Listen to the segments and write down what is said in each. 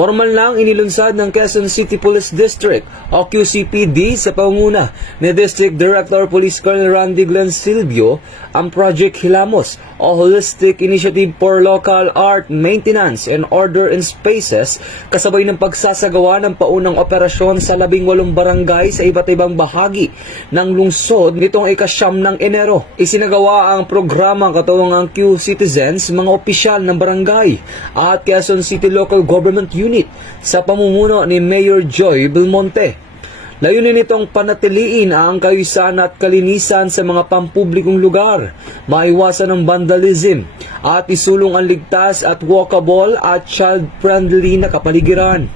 Formal lang inilunsad ng Quezon City Police District o QCPD sa pangunguna ni District Director Police Colonel Randy Glenn Silvio ang Project Hilamos o Holistic Initiative for Local Art Maintenance and Order in Spaces kasabay ng pagsasagawa ng paunang operasyon sa 18 barangay sa iba't ibang bahagi ng lungsod nitong ika-9 ng Enero. Isinagawa ang programang katuwang ang Q-Citizens, mga opisyal ng barangay at Quezon City Local Government Unit sa pamumuno ni Mayor Joy Belmonte. Layunin nitong panatiliin ang kaayusan at kalinisan sa mga pampublikong lugar, maiwasan ang vandalism, at isulong ang ligtas at walkable at child-friendly na kapaligiran.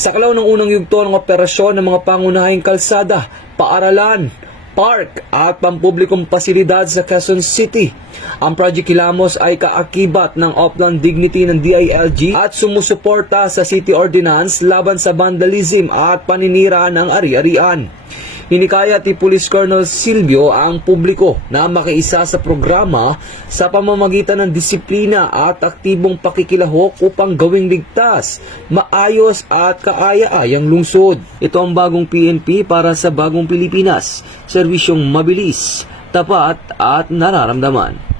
Sa kalaw ng unang yugto ng operasyon ng mga pangunahing kalsada, paaralan, park at pampublikong pasilidad sa Quezon City. Ang Project Hilamos ay kaakibat ng Upland Dignity ng DILG at sumusuporta sa City Ordinance laban sa vandalism at paninira ng ari-arian. Hinikayat ni Police Colonel Silvio ang publiko na makiisa sa programa sa pamamagitan ng disiplina at aktibong pakikilahok upang gawing ligtas, maayos at kaaya-ayang lungsod. Ito ang bagong PNP para sa bagong Pilipinas, serbisyong mabilis, tapat at nararamdaman.